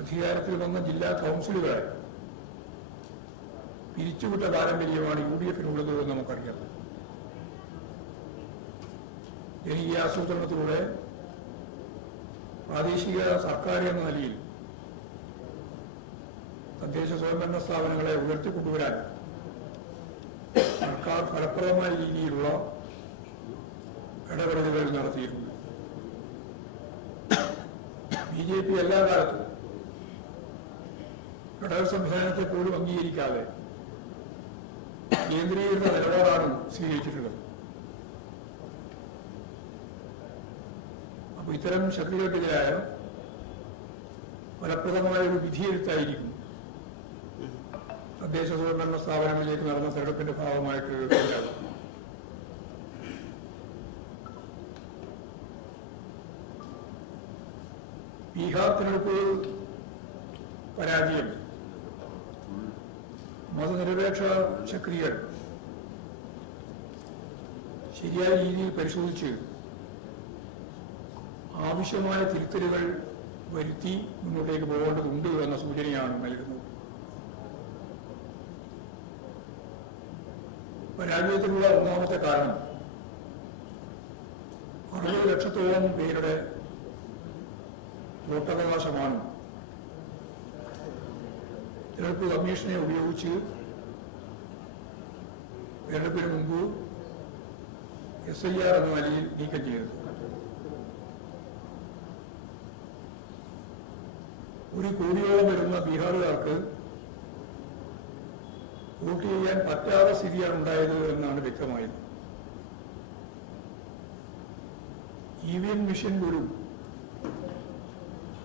അധികാരത്തിൽ വന്ന ജില്ലാ കൗൺസിലുകളെ പിരിച്ചുവിട്ട പാരമ്പര്യമാണ് യു ഡി എഫിനുള്ളത് എന്ന് നമുക്കറിയാം ജനകീയ ആസൂത്രണത്തിലൂടെ പ്രാദേശിക സർക്കാർ എന്ന നിലയിൽ തദ്ദേശ സ്വയംഭരണ സ്ഥാപനങ്ങളെ ഉയർത്തിക്കൊണ്ടുവരാൻ സർക്കാർ ഫലപ്രദമായ രീതിയിലുള്ള ഇടപെടലുകൾ നടത്തിയിട്ടുണ്ട്. ബി ജെ പി എല്ലാ കാലത്തും ഫെഡറൽ സംവിധാനത്തെ പോലും അംഗീകരിക്കാതെ കേന്ദ്രീകൃത നിലപാടാണ് സ്വീകരിച്ചിട്ടുള്ളത്. അപ്പൊ ഇത്തരം ശക്തികൾക്കെതിരായ ഫലപ്രദമായ ഒരു വിധിയെഴുത്തായിരിക്കും തദ്ദേശ സ്വയംഭരണ സ്ഥാപനങ്ങളിലേക്ക് നടന്ന തെരഞ്ഞെടുപ്പിന്റെ ഭാഗമായിട്ട് ബീഹാർ തെരഞ്ഞെടുപ്പ് പരാജയം. മതനിരപേക്ഷ ചക്രിയ ശരിയായ രീതിയിൽ പരിശോധിച്ച് ആവശ്യമായ തിരുത്തലുകൾ വരുത്തി മുന്നോട്ടേക്ക് പോകേണ്ടതുണ്ട് എന്ന സൂചനയാണ് നൽകുന്നത്. പരാജയത്തിനുള്ള ഒന്നാമത്തെ കാരണം അറുപത് ലക്ഷത്തോളം പേരുടെ വോട്ടവകാശമാണ്. തെരഞ്ഞെടുപ്പ് കമ്മീഷനെ ഉപയോഗിച്ച് തിരഞ്ഞെടുപ്പിന് മുമ്പ് എസ് ഐ ആർ എന്ന നിലയിൽ നീക്കം ചെയ്തത് ഒരു കോടിയോളം വരുന്ന ബീഹാറുകാർക്ക് വോട്ട് ചെയ്യാൻ പറ്റാത്ത സ്ഥിതിയാണ് ഉണ്ടായത് എന്നാണ് വ്യക്തമായത്. ഇ വി എം മിഷൻ പോലും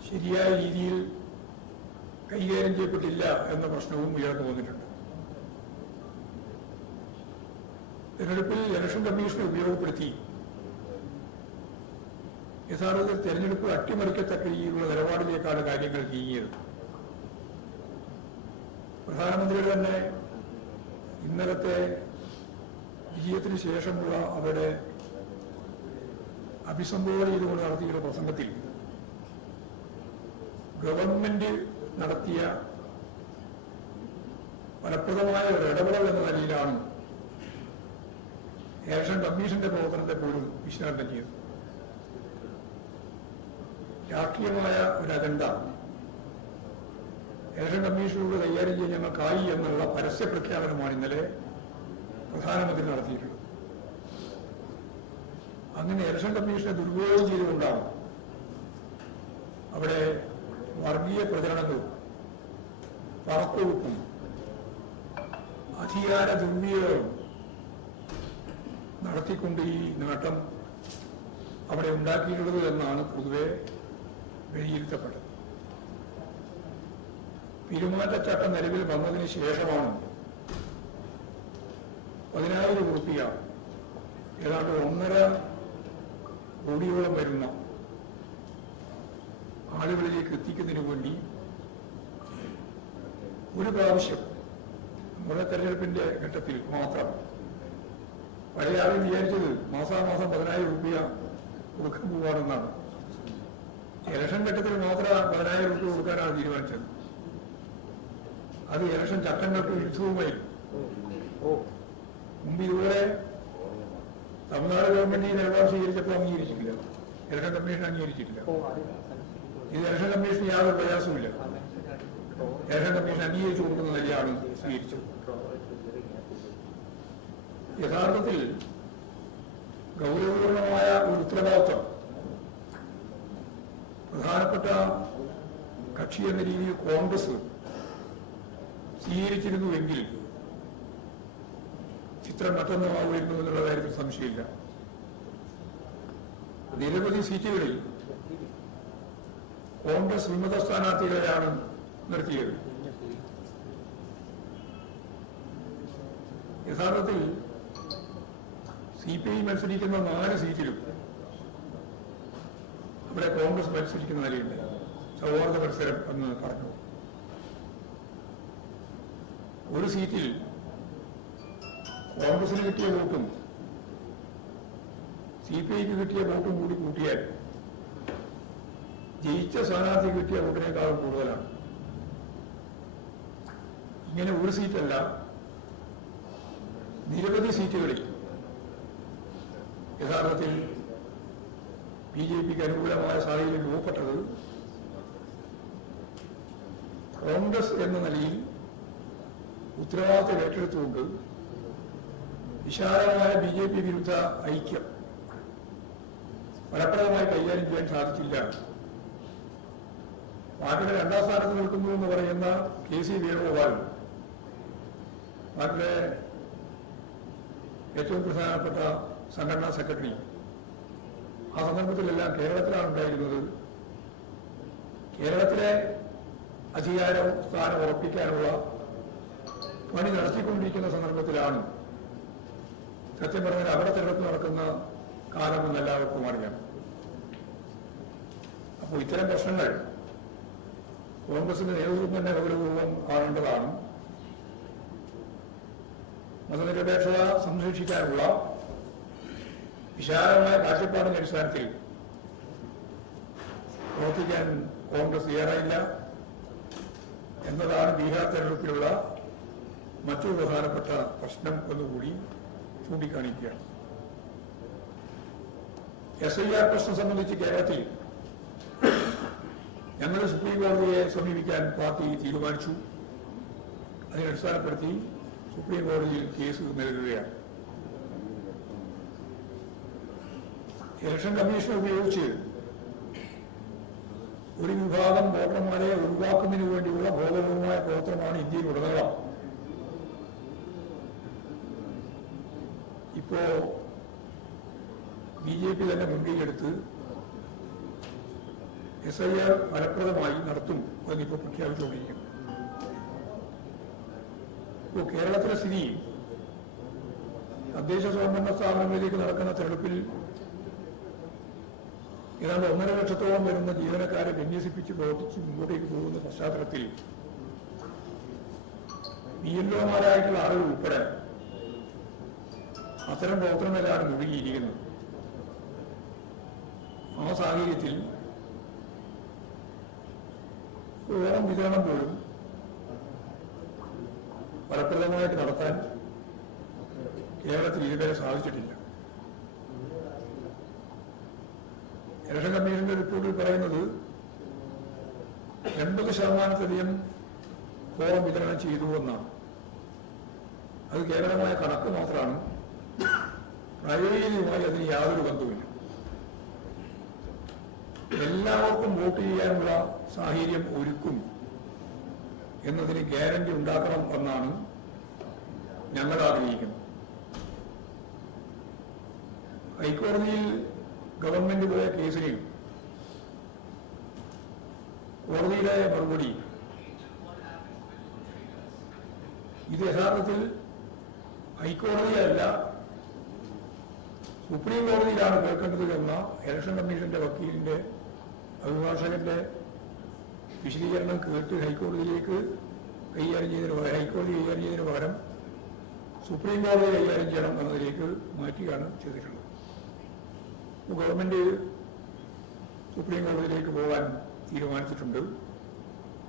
ശരിയായ രീതിയിൽ കൈകാര്യം ചെയ്യപ്പെട്ടില്ല എന്ന പ്രശ്നവും ഉയർന്നു വന്നിട്ടുണ്ട് തെരഞ്ഞെടുപ്പിൽ ഇലക്ഷൻ കമ്മീഷനെ ഉപയോഗപ്പെടുത്തി യഥാർത്ഥത്തിൽ തെരഞ്ഞെടുപ്പ് അട്ടിമറിക്കത്തക്ക രീതിയിലുള്ള നിലപാടിലേക്കാണ് കാര്യങ്ങൾ നീങ്ങിയത്. പ്രധാനമന്ത്രിയുടെ തന്നെ ഇന്നലത്തെ വിജയത്തിന് ശേഷമുള്ള അവരുടെ അഭിസംബോധന ചെയ്തുകൊണ്ട് നടത്തിയ പ്രസംഗത്തിൽ ഗവൺമെന്റ് നടത്തിയ ഫലപ്രദമായ ഒരു ഇടപെടൽ എന്ന നിലയിലാണ് ഇലക്ഷൻ കമ്മീഷന്റെ പ്രവർത്തനത്തെ പോലും വിശകലനം ചെയ്തത് രാഷ്ട്രീയമായ ഒരു അജണ്ട ഇലക്ഷൻ കമ്മീഷനോട് കൈകാര്യം ചെയ്യാൻ ഞങ്ങൾക്കായി എന്നുള്ള പരസ്യ പ്രഖ്യാപനമാണ് ഇന്നലെ പ്രധാനമന്ത്രി നടത്തിയിട്ടുള്ളത്. അങ്ങനെ ഇലക്ഷൻ കമ്മീഷനെ ദുരുപയോഗം ചെയ്തുകൊണ്ടാണ് അവിടെ വർഗീയ പ്രചരണങ്ങളും പറക്കൊഴുപ്പും അധികാര ദുർവിനിയോഗം നടത്തിക്കൊണ്ട് ഈ നേട്ടം അവിടെ ഉണ്ടാക്കിയിട്ടുള്ളത് എന്നാണ് പൊതുവെ വിലയിരുത്തപ്പെട്ടത്. പെരുമാറ്റച്ചട്ടം നിലവിൽ വന്നതിന് ശേഷമാണ് പതിനായിരം ഉറുപ്പിക ഏതാണ്ട് ഒന്നര കോടിയോളം വരുന്ന ആളുകളിലേക്ക് എത്തിക്കുന്നതിന് വേണ്ടി ഒരു പ്രാവശ്യം നമ്മുടെ തെരഞ്ഞെടുപ്പിന്റെ ഘട്ടത്തിൽ മാത്രം പഴയ ആളും വിചാരിച്ചത് മാസാമാസം പതിനായിരം രൂപ കൊടുക്കാൻ പോവാണെന്നാണ്. ഇലക്ഷൻ ഘട്ടത്തിൽ മാത്രം പതിനായിരം രൂപ കൊടുക്കാനാണ് തീരുമാനിച്ചത്. അത് ഇലക്ഷൻ ചട്ടങ്ങൾക്ക് വിരുദ്ധവുമായി. മുമ്പ് ഇതുപോലെ തമിഴ്നാട് ഗവൺമെന്റ് ഈ നിലപാട് സ്വീകരിച്ചപ്പോൾ അംഗീകരിച്ചിട്ടില്ല. Election commission അംഗീകരിച്ചിട്ടില്ല. ഇത് ഇലക്ഷൻ കമ്മീഷൻ യാതൊരു പ്രയാസമില്ല ഇലക്ഷൻ കമ്മീഷൻ അംഗീകരിച്ചു കൊടുക്കുന്ന നിലയാണ് സ്വീകരിച്ചത്. യഥാർത്ഥത്തിൽ ഗൗരവപൂർണമായ ഒരു ഉത്തരവാദിത്വം പ്രധാനപ്പെട്ട കക്ഷി എന്ന രീതിയിൽ കോൺഗ്രസ് സ്വീകരിച്ചിരുന്നുവെങ്കിൽ ചിത്രം മറ്റൊന്നുമാകുമായിരുന്നു എന്നുള്ള കാര്യത്തിൽ സംശയമില്ല. നിരവധി സീറ്റുകളിൽ കോൺഗ്രസ് വിമത സ്ഥാനാർത്ഥികളെയാണ് നിർത്തിയത്. യഥാർത്ഥത്തിൽ സി പി ഐ മത്സരിക്കുന്ന നാല് സീറ്റിലും ഇവിടെ കോൺഗ്രസ് മത്സരിക്കുന്ന നിലയുണ്ട്. സൗഹാർദ്ദ മത്സരം എന്ന് പറഞ്ഞു. ഒരു സീറ്റിൽ കോൺഗ്രസിന് കിട്ടിയ വോട്ടും സി പി ഐക്ക് കിട്ടിയ വോട്ടും കൂടി കൂട്ടിയാൽ ജയിച്ച സ്ഥാനാർത്ഥി കിട്ടിയ വോട്ടിനേക്കാളും കൂടുതലാണ്. ഇങ്ങനെ ഒരു സീറ്റല്ല നിരവധി സീറ്റുകളിൽ യഥാർത്ഥത്തിൽ ബി ജെ പിക്ക് അനുകൂലമായ സാഹചര്യം രൂപപ്പെട്ടത് കോൺഗ്രസ് എന്ന നിലയിൽ ഉത്തരവാദിത്തം ഏറ്റെടുത്തുകൊണ്ട് വിശാലമായ ബി ജെ പി വിരുദ്ധ ഐക്യം ഫലപ്രദമായി കൈകാര്യം ചെയ്യാൻ സാധിച്ചില്ല. പാർട്ടിയുടെ രണ്ടാം സ്ഥാനത്ത് നിൽക്കുന്നു എന്ന് പറയുന്ന കെ സി വേണുഗോപാൽ. പാർട്ടിയുടെ ഏറ്റവും പ്രധാനപ്പെട്ട സംഘടനാ സെക്രട്ടറി. ആ സന്ദർഭത്തിലെല്ലാം കേരളത്തിലാണ് ഉണ്ടായിരുന്നത്. കേരളത്തിലെ അധികാരം സ്ഥാനം ഉറപ്പിക്കാനുള്ള പണി നടത്തിക്കൊണ്ടിരിക്കുന്ന സന്ദർഭത്തിലാണ് സത്യം പറഞ്ഞാൽ അവിടെ തിരഞ്ഞെടുപ്പ് നടക്കുന്ന കാലമെന്ന് എല്ലാവർക്കും അറിയാം. അപ്പോൾ ഇത്തരം പ്രശ്നങ്ങൾ കോൺഗ്രസിന്റെ നേതൃത്വം തന്നെ ഗൗരവപൂർവം കാണേണ്ടതാണ്. മതനിരപേക്ഷത സംരക്ഷിക്കാനുള്ള വിശാലമായ കാഴ്ചപ്പാടിന്റെ അടിസ്ഥാനത്തിൽ പ്രവർത്തിക്കാൻ കോൺഗ്രസ് തയ്യാറായില്ല എന്നതാണ് ബീഹാർ തെരഞ്ഞെടുപ്പിലുള്ള മറ്റൊരു പ്രധാനപ്പെട്ട പ്രശ്നം എന്നുകൂടി ചൂണ്ടിക്കാണിക്കുകയാണ്. എസ് ഐ ആർ പ്രശ്നം സംബന്ധിച്ച് കേരളത്തിൽ ഞങ്ങൾ സുപ്രീം കോടതിയെ സമീപിക്കാൻ പാർട്ടി തീരുമാനിച്ചു. അതിനെ അടിസ്ഥാനപ്പെടുത്തി സുപ്രീം കോടതിയിൽ കേസ് നൽകുകയാണ് ഇലക്ഷൻ കമ്മീഷൻ ഉപയോഗിച്ച് ഒരു വിഭാഗം വോട്ടർമാരെ ഒഴിവാക്കുന്നതിന് വേണ്ടിയുള്ള ബോധപൂർവമായ പ്രവർത്തനമാണ് ഇന്ത്യയിൽ ഉടനീളം ഇപ്പോ ബി ജെ പി തന്നെ മുൻകൈയെടുത്ത് എസ് ഐ ആർ ഫലപ്രദമായി നടത്തും അതിനിപ്പോൾ പ്രഖ്യാപിച്ചുകൊണ്ടിരിക്കുന്നു ഇപ്പോൾ കേരളത്തിലെ സ്ഥിതി തദ്ദേശ സ്വയംഭരണ സ്ഥാപനങ്ങളിലേക്ക് നടക്കുന്ന തെരഞ്ഞെടുപ്പിൽ ഏതാണ്ട് ഒന്നര ലക്ഷത്തോളം വരുന്ന ജീവനക്കാരെ വിന്യസിപ്പിച്ച് പ്രവർത്തിച്ച് മുമ്പോട്ടേക്ക് പോകുന്ന പശ്ചാത്തലത്തിൽ ബി എൽ ഒമാരായിട്ടുള്ള ആളുകൾ ഉൾപ്പെടെ അത്തരം പ്രവർത്തനമെല്ലാം മുഴുകിയിരിക്കുന്നത് ആ സാഹചര്യത്തിൽ ഓണം വിതരണം പോലും ഫലപ്രദമായിട്ട് നടത്താൻ കേരളത്തിൽ ഇതുവരെ സാധിച്ചിട്ടില്ല. ഇലക്ഷൻ കമ്മീഷന്റെ റിപ്പോർട്ടിൽ പറയുന്നത് എൺപത് ശതമാനത്തിലധികം ഫോം വിതരണം ചെയ്തു എന്നാണ്. അത് കേവലമായ കണക്ക് മാത്രമാണ്. പ്രായോഗികമായി അതിന് യാതൊരു ബന്ധവുമില്ല. എല്ലാവർക്കും വോട്ട് ചെയ്യാനുള്ള സാഹചര്യം ഒരുക്കും എന്നതിന് ഗ്യാരണ്ടി ഉണ്ടാക്കണം എന്നാണ് ഞങ്ങൾ ആഗ്രഹിക്കുന്നത്. ഹൈക്കോടതിയിൽ ഗവൺമെന്റ് പോയ കേസിന് കോടതിയുടെ മറുപടി ഇത് യഥാർത്ഥത്തിൽ ഹൈക്കോടതിയല്ല സുപ്രീം കോടതിയിലാണ് കേൾക്കേണ്ടത് എന്ന ഇലക്ഷൻ കമ്മീഷന്റെ വക്കീലിന്റെ അഭിഭാഷകന്റെ വിശദീകരണം കേട്ട് ഹൈക്കോടതിയിലേക്ക് കൈകാര്യം ചെയ്തതിന് ഹൈക്കോടതി കൈകാര്യം ചെയ്തതിന് പകരം സുപ്രീം കോടതി കൈകാര്യം ചെയ്യണം എന്നതിലേക്ക് മാറ്റിയാണ് ചെയ്തിട്ടുള്ളത്. ഇപ്പോൾ ഗവൺമെന്റ് സുപ്രീം കോടതിയിലേക്ക് പോകാൻ തീരുമാനിച്ചിട്ടുണ്ട്.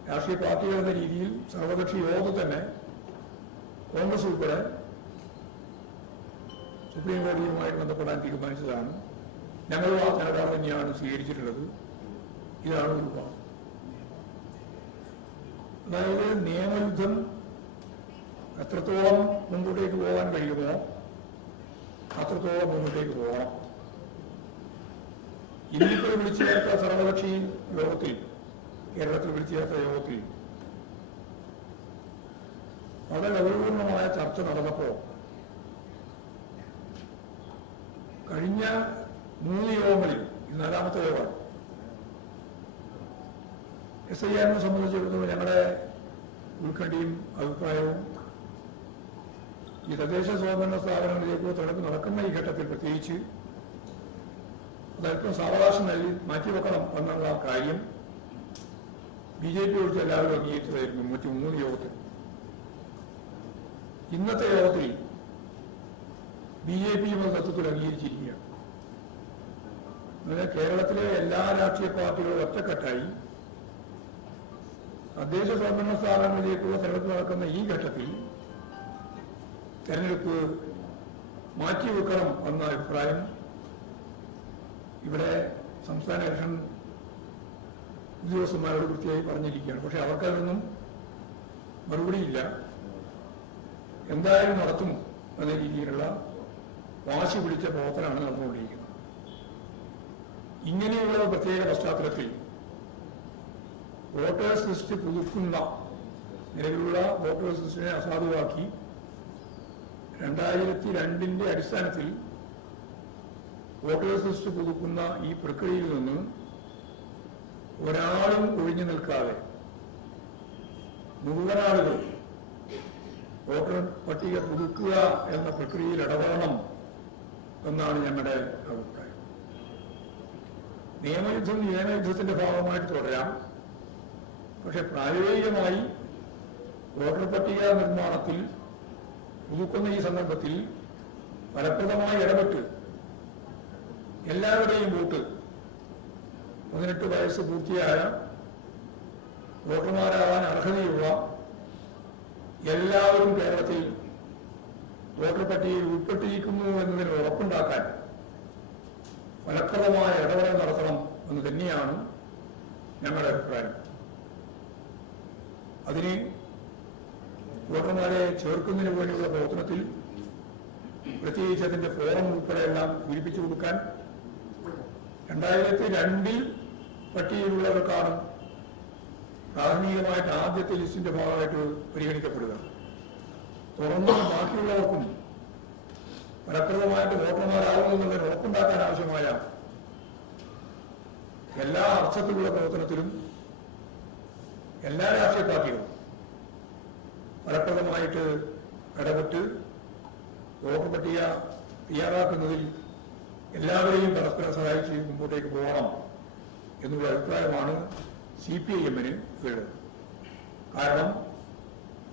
രാഷ്ട്രീയ പാർട്ടികൾ എന്ന രീതിയിൽ സർവകക്ഷി യോഗം തന്നെ കോൺഗ്രസ് ഉൾപ്പെടെ സുപ്രീം കോടതിയുമായി ബന്ധപ്പെടാൻ തീരുമാനിച്ചതാണ്. ഞങ്ങളും ആ നിലപാട് തന്നെയാണ് സ്വീകരിച്ചിട്ടുള്ളത്. ഇതാണ് ഒരു അതായത് നിയമയുദ്ധം എത്രത്തോളം മുമ്പോട്ടേക്ക് പോകാൻ കഴിയുമോ അത്രത്തോളം മുന്നോട്ടേക്ക് പോകണം. ഇന്നിപ്പോൾ വിളിച്ചു ചേർത്ത സർവകക്ഷി യോഗത്തിൽ കേരളത്തിൽ വിളിച്ചു ചേർത്ത യോഗത്തിൽ വളരെ ഗൗരവപൂർണമായ ചർച്ച നടന്നപ്പോൾ കഴിഞ്ഞ മൂന്ന് യോഗങ്ങളിൽ നാലാമത്തെ യോഗമാണ് എസ് ഐ ആറിനെ സംബന്ധിച്ചിടത്തോളം ഞങ്ങളുടെ ഉൾക്കടിയും അഭിപ്രായവും ഈ തദ്ദേശ സ്വയംഭരണ സ്ഥാപനങ്ങളിലേക്ക് തുടക്കം നടക്കുന്ന ഈ ഘട്ടത്തിൽ പ്രത്യേകിച്ച് അതല്പം സാവകാശം നൽകി മാറ്റിവെക്കണം എന്നുള്ള കാര്യം ബി ജെ പി ഒഴിച്ച് എല്ലാവരും അംഗീകരിച്ചതായിരുന്നു മറ്റു മൂന്ന് യോഗത്തിൽ. ഇന്നത്തെ യോഗത്തിൽ ബി ജെ പി എന്ന തത്വത്തിൽ അംഗീകരിച്ചിരിക്കുകയാണ്. കേരളത്തിലെ എല്ലാ രാഷ്ട്രീയ പാർട്ടികളും ഒറ്റക്കെട്ടായി തദ്ദേശ സ്വയംഭരണ സ്ഥാപനങ്ങളിലേക്കുള്ള തെരഞ്ഞെടുപ്പ് നടക്കുന്ന ഈ ഘട്ടത്തിൽ തെരഞ്ഞെടുപ്പ് മാറ്റിവെക്കണം എന്ന അഭിപ്രായം ഇവിടെ സംസ്ഥാന ഇലക്ഷൻ ഉദ്യോഗസ്ഥന്മാരോട് കൃത്യമായി പറഞ്ഞിരിക്കുകയാണ്. പക്ഷെ അവർക്കതൊന്നും മറുപടിയില്ല എന്തായാലും നടത്തും എന്ന രീതിയിലുള്ള വാശി പിടിച്ച പ്രവർത്തനമാണ് നടന്നുകൊണ്ടിരിക്കുന്നത്. ഇങ്ങനെയുള്ള പ്രത്യേക പശ്ചാത്തലത്തിൽ വോട്ടേഴ്സ് ലിസ്റ്റ് പുതുക്കുന്ന നിലവിലുള്ള വോട്ടേഴ്സ് ലിസ്റ്റിനെ അസാധുവാക്കി രണ്ടായിരത്തി രണ്ടിന്റെ അടിസ്ഥാനത്തിൽ വോട്ടേഴ്സ് ലിസ്റ്റ് പുതുക്കുന്ന ഈ പ്രക്രിയയിൽ നിന്ന് ഒരാളും ഒഴിഞ്ഞു നിൽക്കാതെ മുഴുവൻ ആളുകൾ വോട്ടർ പട്ടിക പുതുക്കുക എന്ന പ്രക്രിയയിൽ ഇടപെടണം എന്നാണ് ഞങ്ങളുടെ അഭിപ്രായം. നിയമയുദ്ധം നിയമയുദ്ധത്തിന്റെ ഭാഗമായിട്ട് തുടരാം. പക്ഷെ പ്രായോഗികമായി വോട്ടർ പട്ടിക നിർമ്മാണത്തിൽ പുതുക്കുന്ന ഈ സന്ദർഭത്തിൽ ഫലപ്രദമായി ഇടപെട്ട് എല്ലാവരുടെയും വോട്ട് പതിനെട്ട് വയസ്സ് പൂർത്തിയായ വോട്ടർമാരാകാൻ അർഹതയുള്ള എല്ലാവരും കേരളത്തിൽ വോട്ടർ പട്ടികയിൽ ഉൾപ്പെട്ടിരിക്കുന്നു എന്നതിന് ഉറപ്പുണ്ടാക്കാൻ ഫലപ്രദമായ ഇടപെടൽ നടത്തണം എന്ന് തന്നെയാണ് ഞങ്ങളുടെ അഭിപ്രായം. അതിന് വോട്ടർമാരെ ചേർക്കുന്നതിന് വേണ്ടിയുള്ള പ്രവർത്തനത്തിൽ പ്രത്യേകിച്ച് അതിന്റെ ഫോറം ഉൾപ്പെടെയെല്ലാം പൂരിപ്പിച്ചു കൊടുക്കാൻ രണ്ടായിരത്തി രണ്ടിൽ പട്ടികയിലുള്ളവർക്കാണ് പ്രാഥമികമായിട്ട് ആദ്യത്തെ ലിസ്റ്റിന്റെ ഭാഗമായിട്ട് പരിഗണിക്കപ്പെടുക. തുടർന്ന് ബാക്കിയുള്ളവർക്കും ഫലപ്രദമായിട്ട് വോട്ടർമാരാകുമെന്നുള്ള ഉറപ്പുണ്ടാക്കാൻ ആവശ്യമായ എല്ലാ അർത്ഥത്തിലുള്ള പ്രവർത്തനത്തിലും എല്ലാ രാഷ്ട്രീയ പാർട്ടികളും ഫലപ്രദമായിട്ട് ഇടപെട്ട് വോട്ടർ പട്ടിക തയ്യാറാക്കുന്നതിൽ എല്ലാവരെയും പരസ്പരം സഹായിച്ച് മുമ്പോട്ടേക്ക് പോകണം എന്നുള്ള അഭിപ്രായമാണ് സി പി ഐ എമ്മിന് ഉള്ളത്. കാരണം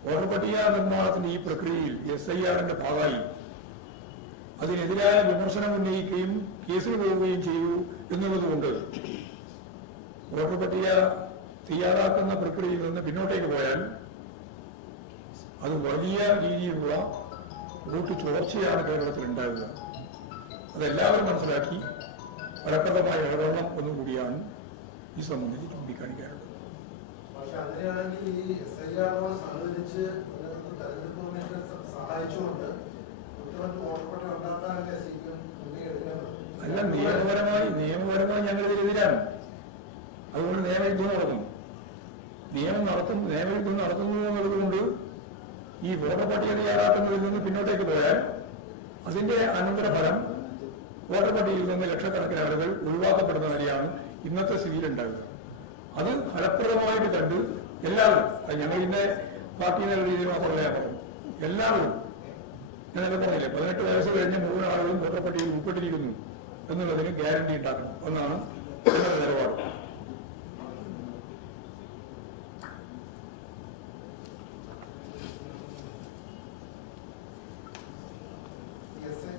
വോട്ടർ പട്ടിക നിർമ്മാണത്തിന്റെ ഈ പ്രക്രിയയിൽ എസ് ഐ ആറിന്റെ ഭാഗമായി അതിനെതിരായ വിമർശനം ഉന്നയിക്കുകയും കേസിൽ പോവുകയും ചെയ്യൂ എന്നുള്ളതുകൊണ്ട് വോട്ടർ പട്ടിക തയ്യാറാക്കുന്ന പ്രക്രിയയിൽ നിന്ന് പിന്നോട്ടേക്ക് പോയാൽ അത് വലിയ രീതിയിലുള്ള റൂട്ട് ചോർച്ചയാണ് കേരളത്തിൽ ഉണ്ടാകുക അതെല്ലാവരും മനസ്സിലാക്കി ഫലപ്രദമായ ഇടപെടണം എന്നുകൂടിയാണ് ഈ സംബന്ധിച്ച് ചൂണ്ടിക്കാണിക്കാറുള്ളത് അല്ല നിയമപരമായി നിയമപരമായി ഞങ്ങൾ ഇതിനെതിരാണ്. അതുകൊണ്ട് നിയമയുദ്ധം നടത്തുന്നു നിയമം നടത്തും നിയമവിരുദ്ധം നടത്തുന്നു എന്നുള്ളതുകൊണ്ട് ഈ വോട്ടർ പട്ടിക തയ്യാറാക്കുന്നതിൽ നിന്ന് പിന്നോട്ടേക്ക് പോയാൽ അതിന്റെ അനന്തരഫലം വോട്ടർ പട്ടികയിൽ നിന്ന് ലക്ഷക്കണക്കിന് ആളുകൾ ഒഴിവാക്കപ്പെടുന്ന നിലയാണ് ഇന്നത്തെ സ്ഥിതിയിലുണ്ടാകുക അത് ഫലപ്രദമായിട്ട് കണ്ട് എല്ലാവരും ഞങ്ങൾ ഇന്നെ പാർട്ടി രീതിയിൽ മാത്രമല്ല ഞാൻ പറഞ്ഞു എല്ലാവരും ഞാൻ നേരത്തെ പറഞ്ഞില്ലേ പതിനെട്ട് വയസ്സ് കഴിഞ്ഞ മുഴുവൻ ആളുകളും വോട്ടർ പട്ടികയിൽ ഉൾപ്പെട്ടിരിക്കുന്നു എന്നുള്ളതിന് ഗ്യാരണ്ടി ഉണ്ടാക്കണം. എന്നാണ് നിലപാട് S I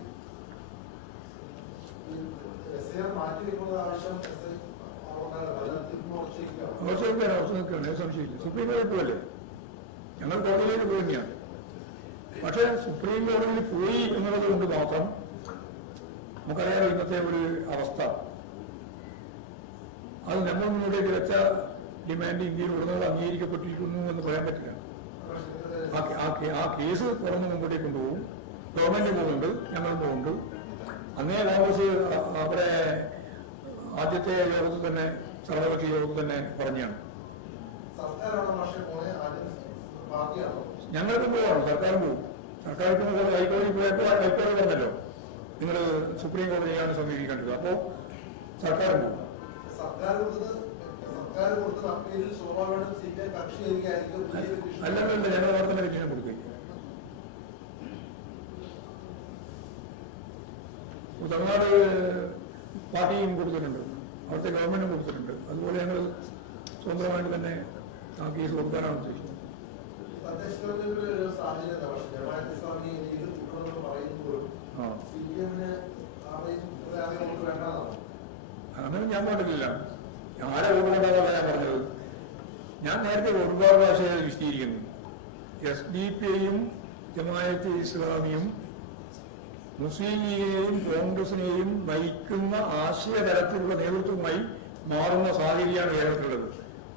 S I R മാറ്റി വെക്കുന്നത് ആവശ്യം എസ് ഐ ഉറച്ചിരിക്കുകയാണ് അവർക്ക് നിൽക്കുകയാണ് അവർക്ക് നിൽക്കുകയാണ് സംശയമില്ല സുപ്രീം കോടതി പോയല്ലേ ഞങ്ങൾ കോടതിയിലേക്ക് പോയി തന്നെയാണ് പക്ഷേ സുപ്രീം കോടതിയിൽ പോയി എന്നുള്ളത് കൊണ്ട് മാത്രം ഇന്നത്തെ ഒരു അവസ്ഥ. അത് നമ്മൾ മുന്നിലേക്ക് വെച്ച ഡിമാൻഡ് ഇന്ത്യയിൽ ഉടനീളം അംഗീകരിക്കപ്പെട്ടിരിക്കുന്നു എന്ന് പറയാൻ പറ്റില്ല. ആ കേസ് തുറന്ന് മുമ്പോട്ടേക്ക് കൊണ്ടുപോകും. ഗവൺമെന്റ് പോകുന്നുണ്ട് ഞങ്ങൾ പോകുന്നുണ്ട്. അന്നേ കോൺഗ്രസ് അവരെ അവിടെ ആദ്യത്തെ യോഗത്തിൽ തന്നെ സർവകക്ഷി യോഗത്തിൽ തന്നെ പറഞ്ഞാണ്. ഞങ്ങൾക്ക് പോവാണ് സർക്കാർ പോകും. സർക്കാർ ഹൈക്കോടതി പോയപ്പോൾ ഹൈക്കോടതി പറഞ്ഞല്ലോ നിങ്ങൾ സുപ്രീം കോടതിയാണ് സമീപിക്കേണ്ടത് അപ്പോൾ സർക്കാർ. അല്ലല്ല ഞങ്ങൾ വർത്തന രക്ഷണം കൊടുക്കുക തമിഴ്നാട് പാർട്ടിയും കൊടുത്തിട്ടുണ്ട്. അവിടുത്തെ ഗവൺമെന്റും കൊടുത്തിട്ടുണ്ട്. അതുപോലെ ഞങ്ങൾ സ്വന്തമായിട്ട് തന്നെ ആ കേസ് കൊടുക്കാനാണ് ഉദ്ദേശിക്കുന്നത് സാഹചര്യം അങ്ങനെ ഞാൻ പറഞ്ഞില്ല ആരെ ഓടുകൊണ്ടാണ് ഞാൻ പറഞ്ഞത്? ഞാൻ നേരത്തെ ഒരുപാട് ഭാഷയിൽ വിശദീകരിക്കുന്നു. എസ് ഡി പി ഐയും ജമായത്ത് ഇസ്ലാമിയും മുസ്ലിം ലീഗിനെയും കോൺഗ്രസിനെയും നയിക്കുന്ന ആശയ തരത്തിലുള്ള നേതൃത്വമായി മാറുന്ന സാഹചര്യമാണ് കേരളത്തിലുള്ളത്.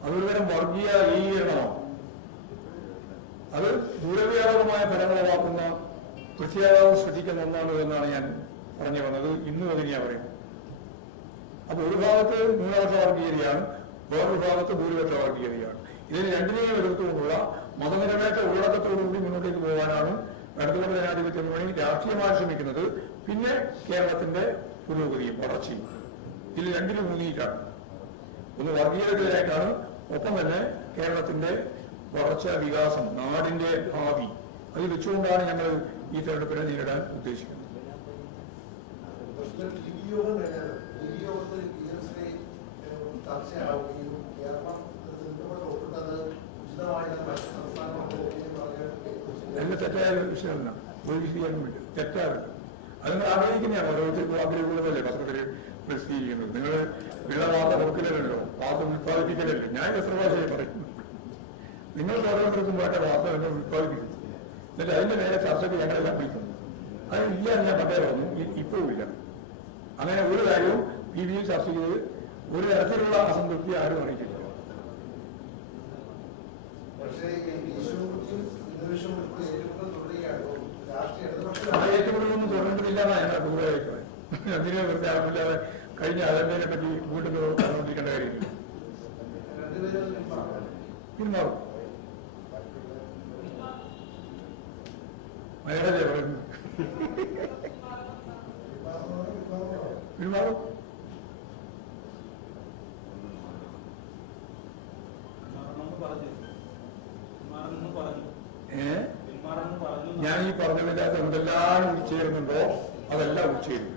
അതൊരു തരം വർഗീയ ഏകീകരണമാണ് അത് ദുരവ്യാപകമായ ഫലങ്ങളുണ്ടാക്കുന്ന സൃഷ്ടിക്കുന്ന ഒന്നാണ് എന്നാണ് ഞാൻ പറഞ്ഞു വന്നത്. ഇന്നും ഞാൻ പറയുന്നത് അപ്പൊ ഒരു ഭാഗത്ത് ന്യൂനപക്ഷ വർഗീയതയാണ് വേറൊരു ഭാഗത്ത് ഭൂരിപക്ഷ വർഗീയതയാണ് ഇതിന് രണ്ടിനെയും എതിർത്തുകൊണ്ടുള്ള മതനിരപേക്ഷ ഉള്ളടക്കത്തോടുകൂടി മുന്നോട്ടേക്ക് പോകാനാണ് ഇടതുകൊണ്ട് ജനാധിപത്യ മുന്നണി രാഷ്ട്രീയമായി ശ്രമിക്കുന്നത്. പിന്നെ കേരളത്തിന്റെ പുരോഗതിയും വളർച്ചയും. ഇതിൽ രണ്ടിനും ഊന്നിയിട്ടാണ് ഒന്ന് വർഗീയതയിലേക്കാണ് ഒപ്പം തന്നെ കേരളത്തിന്റെ വളർച്ച വികാസം നാടിന്റെ ഭാവി. അത് വെച്ചുകൊണ്ടാണ് ഞങ്ങൾ ഈ തെരഞ്ഞെടുപ്പിനെ നേരിടാൻ ഉദ്ദേശിക്കുന്നത് എന്റെ തെറ്റായ വിഷയമല്ല. ഒരു വിശദീകരണമില്ല തെറ്റാണ്. അത് നിങ്ങൾ ആഗ്രഹിക്കുന്നതാണ്. ഓരോരുത്തർക്കും ആഗ്രഹമുള്ളതല്ലേ പത്രത്തിൽ പ്രസിദ്ധീകരിക്കുന്നത്. നിങ്ങൾ വിള വാർത്ത കൊടുക്കലല്ലോ വാർത്ത ഉത്പാദിപ്പിക്കലല്ലോ ഞാൻ എത്ര ഭാഷയായി പറയുന്നു. നിങ്ങൾ ഓരോരുത്തർക്കും വേണ്ട വാർത്ത നിങ്ങൾ ഉത്പാദിപ്പിക്കും എന്നിട്ട് അതിന്റെ നേരെ ചർച്ചയ്ക്ക് ഞങ്ങളെല്ലാം വിളിക്കുന്നു. അത് ഇല്ല എന്ന് ഞാൻ പണ്ടേ പറഞ്ഞു ഇപ്പോഴും ഇല്ല. അങ്ങനെ ഒരു കാര്യവും പി വിയിൽ ചർച്ച ചെയ്ത് ഒരു തരത്തിലുള്ള അസംതൃപ്തി ആരും അറിയിച്ചില്ല ഇടതുപക്ഷ ഏറ്റുമുട്ടലൊന്നും തുടർന്നിട്ടില്ല എന്നാണ് ഞങ്ങളുടെ ദൂരെ അഭിപ്രായം. എന്തിനാ വെറുതെ ആവശ്യമില്ലാതെ കഴിഞ്ഞ അജണ്ടയെ പറ്റി വീട്ടിൽ പറഞ്ഞുകൊണ്ടിരിക്കേണ്ട കാര്യമില്ല. പിന്മാറും മലയാളല്ലേ പറയുന്നു ഏ? ഞാൻ ഈ പറഞ്ഞതിനകത്ത് എന്തെല്ലാം ഉച്ചയിരുന്നുണ്ടോ അതെല്ലാം ഉൾച്ചേരും